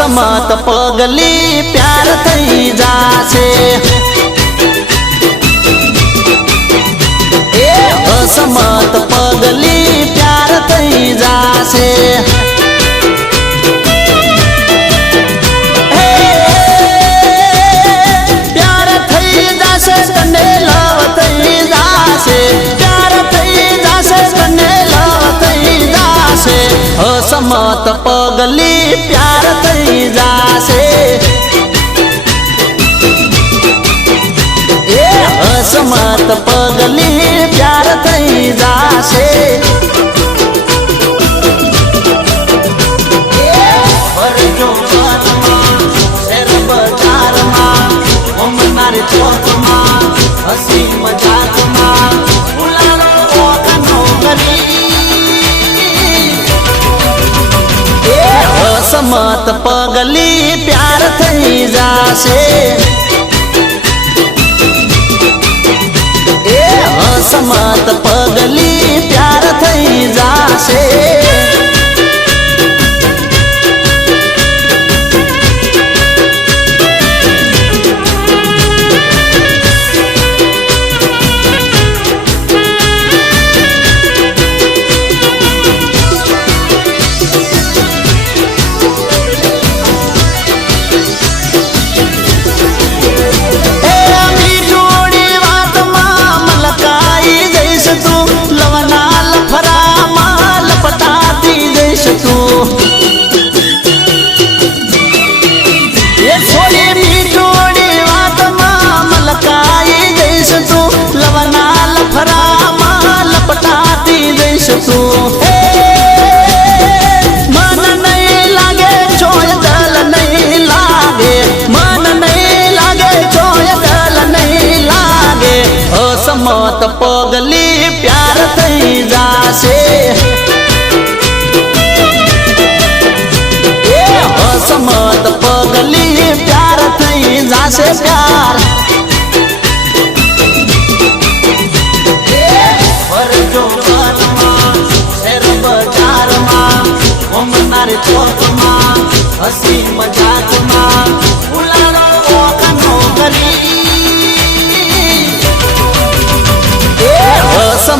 અસમત પગલી પ્યાર થઈ જાશે. એ અસમત પગલી પ્યાર થઈ જાશે. પ્યાર થઈ જાશે થઈ જાશે. થઈ જાશે, તને લવ થઈ જાશે. અસમત પગલી પ્યાર થઈ જાશે એ અસમત પગલી અસમત પગલી પ્યાર થઈ જાશે. અસમત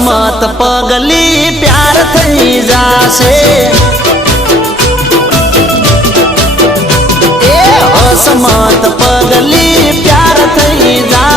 અસમત પગલી પ્યાર થઈ જાશે. એ અસમત પગલી પ્યાર થઈ જાશે